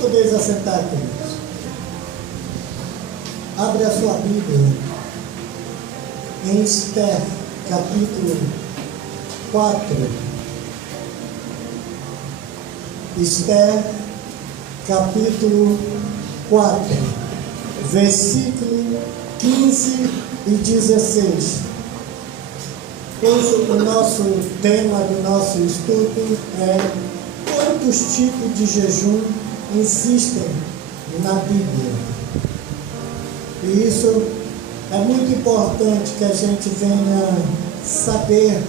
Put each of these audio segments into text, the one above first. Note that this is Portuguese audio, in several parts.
Podeis assentar, queridos. Abre a sua Bíblia em Esther, capítulo 4. Esther, capítulo 4, versículo 15 e 16. Hoje o nosso tema do nosso estudo é: quantos tipos de jejum existem na Bíblia? E isso é muito importante que a gente venha saber,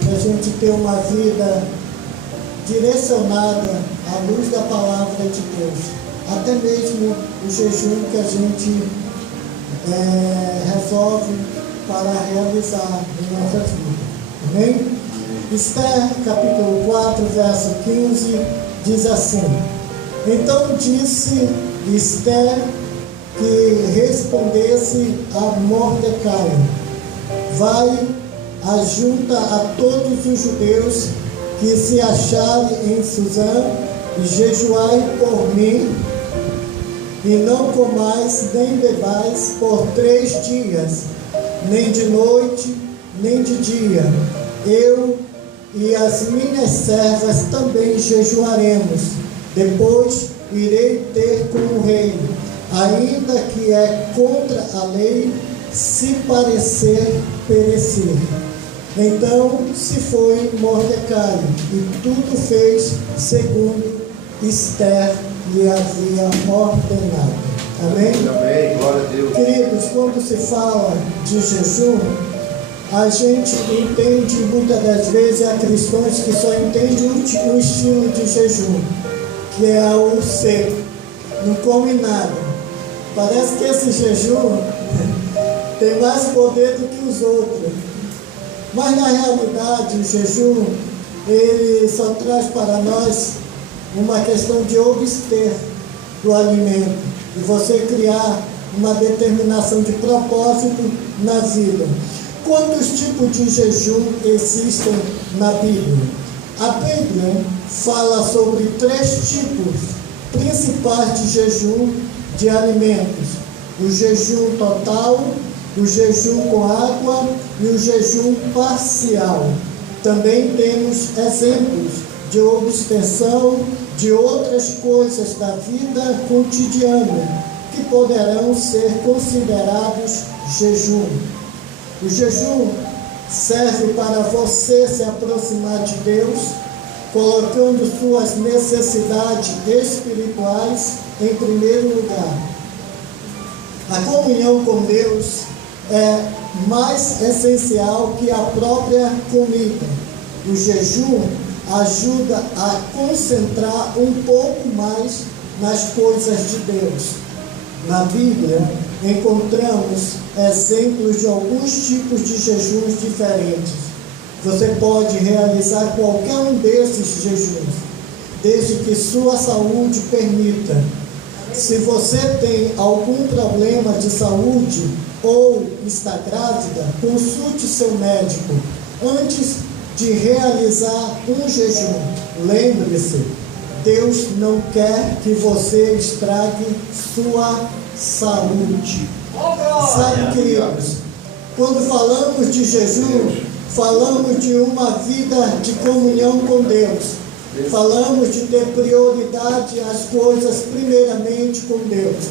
que a gente tenha uma vida direcionada à luz da palavra de Deus, até mesmo o jejum que a gente resolve para realizar em nossa vida. Amém? Esther, capítulo 4, verso 15, diz assim: então disse Esther que respondesse a Mordecai: vai, ajunta a todos os judeus que se acharem em Suzã e jejuai por mim, e não comais nem bebais por 3 dias, nem de noite, nem de dia. Eu e as minhas servas também jejuaremos. Depois irei ter com o rei, ainda que é contra a lei, se parecer perecer. Então se foi Mordecai, e tudo fez segundo Esther lhe havia ordenado. Amém? Amém, glória a Deus. Queridos, quando se fala de jejum, a gente entende muitas das vezes, há cristãos que só entendem o estilo de jejum, que é o seco, não come nada. Parece que esse jejum tem mais poder do que os outros. Mas na realidade o jejum, ele só traz para nós uma questão de abster do alimento, e você criar uma determinação de propósito na vida. Quantos tipos de jejum existem na Bíblia? A Bíblia fala sobre 3 tipos principais de jejum de alimentos: o jejum total, o jejum com água e o jejum parcial. Também temos exemplos de abstenção de outras coisas da vida cotidiana que poderão ser considerados jejum. O jejum serve para você se aproximar de Deus, colocando suas necessidades espirituais em primeiro lugar. A comunhão com Deus é mais essencial que a própria comida. O jejum ajuda a concentrar um pouco mais nas coisas de Deus. Na Bíblia encontramos exemplos de alguns tipos de jejuns diferentes. Você pode realizar qualquer um desses jejuns, desde que sua saúde permita. Se você tem algum problema de saúde ou está grávida, consulte seu médico antes de realizar um jejum. Lembre-se, Deus não quer que você estrague sua saúde. Sabe, queridos, quando falamos de jejum, falamos de uma vida de comunhão com Deus. Falamos de ter prioridade às coisas primeiramente com Deus.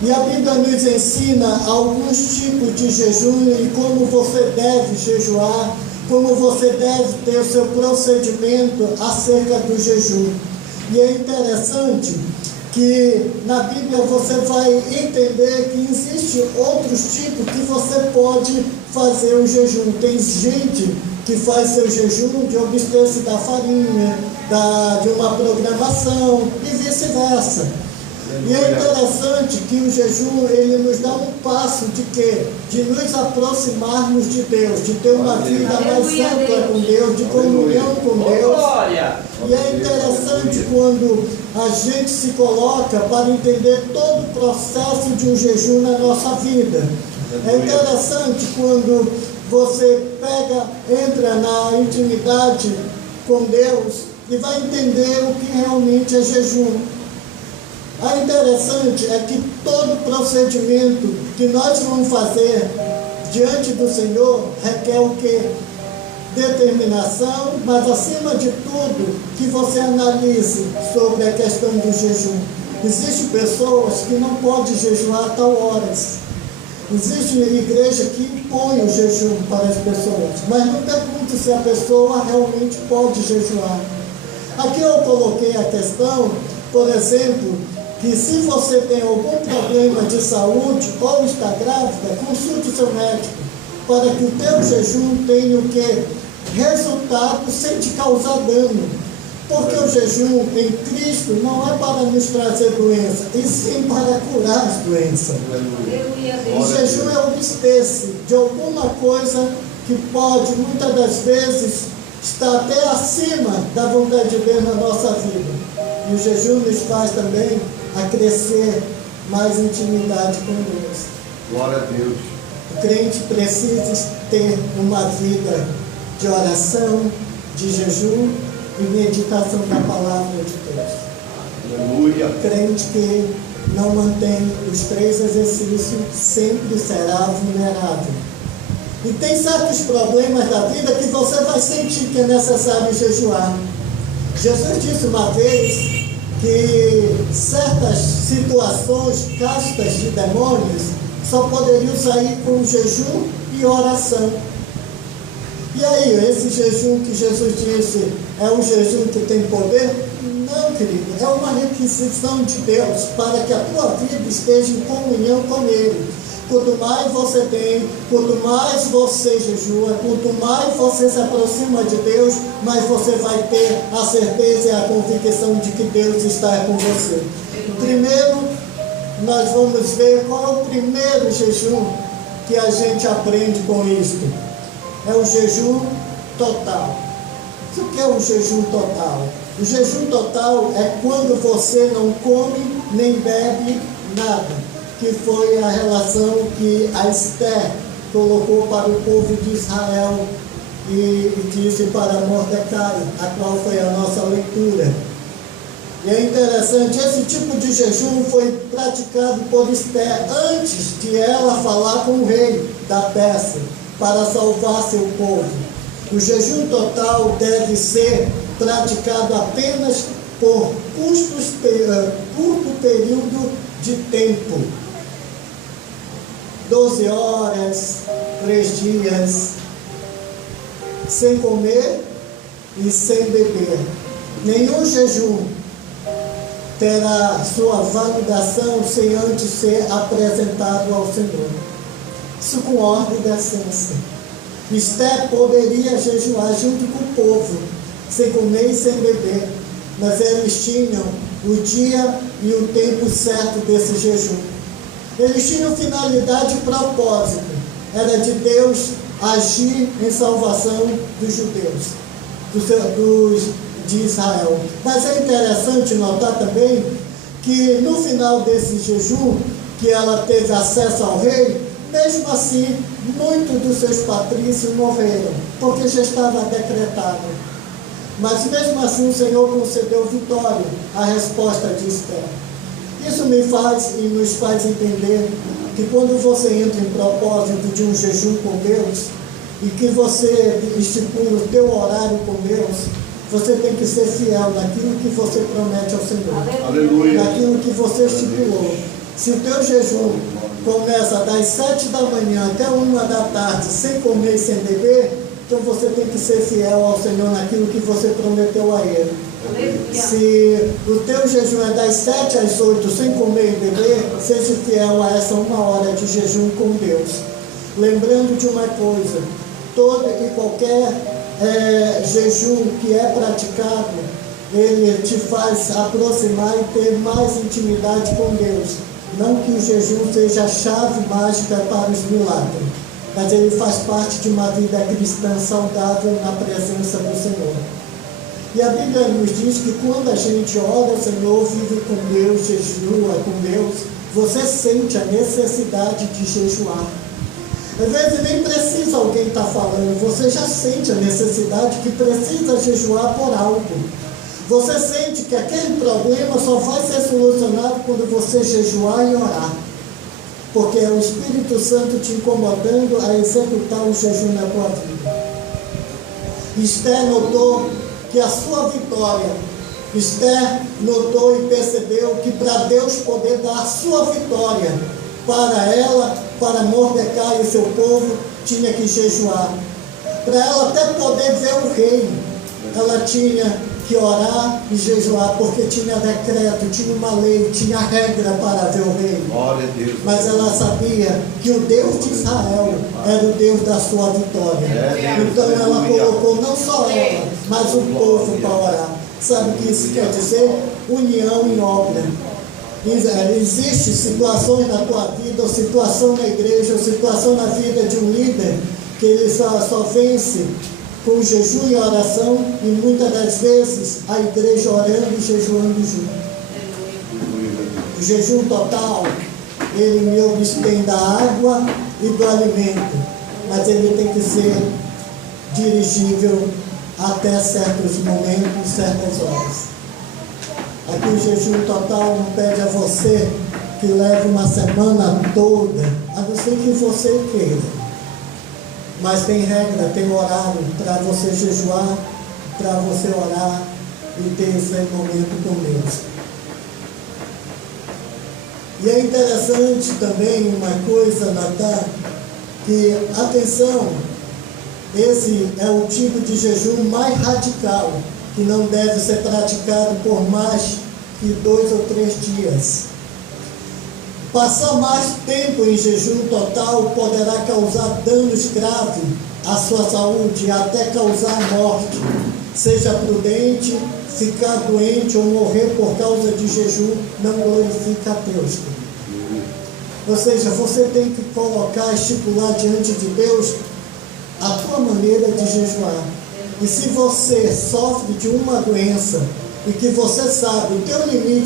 E a Bíblia nos ensina alguns tipos de jejum e como você deve jejuar, como você deve ter o seu procedimento acerca do jejum. E é interessante que na Bíblia você vai entender que existem outros tipos que você pode fazer o jejum. Tem gente que faz seu jejum de abster-se da farinha, de uma programação e vice-versa. E é interessante que o jejum, ele nos dá um passo de quê? De nos aproximarmos de Deus, de ter uma vida mais santa com Deus, de comunhão com Deus. E é interessante quando a gente se coloca para entender todo o processo de um jejum na nossa vida. É interessante quando você entra na intimidade com Deus e vai entender o que realmente é jejum. O interessante é que todo procedimento que nós vamos fazer diante do Senhor requer o quê? Determinação, mas acima de tudo, que você analise sobre a questão do jejum. Existem pessoas que não podem jejuar a tal horas. Existe igreja que impõe o jejum para as pessoas, mas não pergunta se a pessoa realmente pode jejuar. Aqui eu coloquei a questão, por exemplo, que se você tem algum problema de saúde ou está grávida, consulte o seu médico, para que o teu jejum tenha o quê? Resultado sem te causar dano. Porque o jejum em Cristo não é para nos trazer doença, e sim para curar as doenças. O jejum é abster-se de alguma coisa que pode, muitas das vezes, estar até acima da vontade de Deus na nossa vida. E o jejum nos faz também a crescer mais intimidade com Deus. Glória a Deus. O crente precisa ter uma vida de oração, de jejum e meditação da palavra de Deus. Aleluia. O crente que não mantém os 3 exercícios sempre será vulnerável. E tem certos problemas da vida que você vai sentir que é necessário jejuar. Jesus disse uma vez que certas situações, castas de demônios, só poderiam sair com jejum e oração. E aí, esse jejum que Jesus disse é um jejum que tem poder? Não, querido, é uma requisição de Deus para que a tua vida esteja em comunhão com Ele. Quanto mais você tem, quanto mais você jejua, quanto mais você se aproxima de Deus, mais você vai ter a certeza e a convicção de que Deus está com você. Primeiro, nós vamos ver qual é o primeiro jejum que a gente aprende com isto. É o jejum total. O que é o jejum total? O jejum total é quando você não come nem bebe nada, que foi a relação que a Esther colocou para o povo de Israel e disse para Mordecai, a qual foi a nossa leitura. E é interessante, esse tipo de jejum foi praticado por Esther antes de ela falar com o rei da Pérsia, para salvar seu povo. O jejum total deve ser praticado apenas por curto período de tempo. 12 horas, 3 dias, sem comer e sem beber. Nenhum jejum terá sua validação sem antes ser apresentado ao Senhor. Isso com ordem da essência. Esther poderia jejuar junto com o povo, sem comer e sem beber, mas eles tinham o dia e o tempo certo desse jejum. Eles tinham finalidade e propósito, era de Deus agir em salvação dos judeus, de Israel. Mas é interessante notar também que no final desse jejum, que ela teve acesso ao rei, mesmo assim, muitos dos seus patrícios morreram, porque já estava decretado. Mas mesmo assim, o Senhor concedeu vitória à resposta de Esther. Isso me faz e nos faz entender que quando você entra em propósito de um jejum com Deus, e que você estipula o teu horário com Deus, você tem que ser fiel naquilo que você promete ao Senhor. Aleluia. Naquilo que você estipulou. Se o teu jejum começa das 7 da manhã até 1 da tarde, sem comer e sem beber, então você tem que ser fiel ao Senhor naquilo que você prometeu a Ele. Se o teu jejum é das 7 às 8, sem comer e beber, seja fiel a essa 1 hora de jejum com Deus. Lembrando de uma coisa, todo e qualquer jejum que é praticado, ele te faz aproximar e ter mais intimidade com Deus. Não que o jejum seja a chave mágica para os milagres, mas ele faz parte de uma vida cristã saudável na presença do Senhor. E a Bíblia nos diz que quando a gente ora ao Senhor, vive com Deus, jejua com Deus, você sente a necessidade de jejuar. Às vezes nem precisa alguém estar falando, você já sente a necessidade que precisa jejuar por algo. Você sente que aquele problema só vai ser solucionado quando você jejuar e orar. Porque é o Espírito Santo te incomodando a executar o jejum na tua vida. Esther notou que a sua vitória, Esther notou e percebeu que para Deus poder dar a sua vitória para ela, para Mordecai e seu povo, tinha que jejuar. Para ela até poder ver o rei, ela tinha que orar e jejuar, porque tinha decreto, tinha uma lei, tinha regra para ver o rei. Glória a Deus. Mas ela sabia que o Deus de Israel era o Deus da sua vitória. Então ela colocou não só ela, mas o povo para orar. Sabe o que isso quer dizer? União em obra. Existem situações na tua vida, ou situação na igreja, ou situação na vida de um líder, que ele só vence com jejum e oração, e muitas das vezes a igreja orando e jejuando junto. O jejum total, ele me abstém da água e do alimento, mas ele tem que ser dirigível até certos momentos, certas horas. Aqui o jejum total não pede a você que leve uma semana toda, a não ser que você queira. Mas tem regra, tem horário para você jejuar, para você orar e ter esse momento com Deus. E é interessante também uma coisa, Natan, que, atenção, esse é o tipo de jejum mais radical, que não deve ser praticado por mais que 2 ou 3 dias. Passar mais tempo em jejum total poderá causar danos graves à sua saúde, até causar morte. Seja prudente, ficar doente ou morrer por causa de jejum não glorifica a Deus. Ou seja, você tem que colocar, estipular diante de Deus a tua maneira de jejuar. E se você sofre de uma doença e que você sabe o teu limite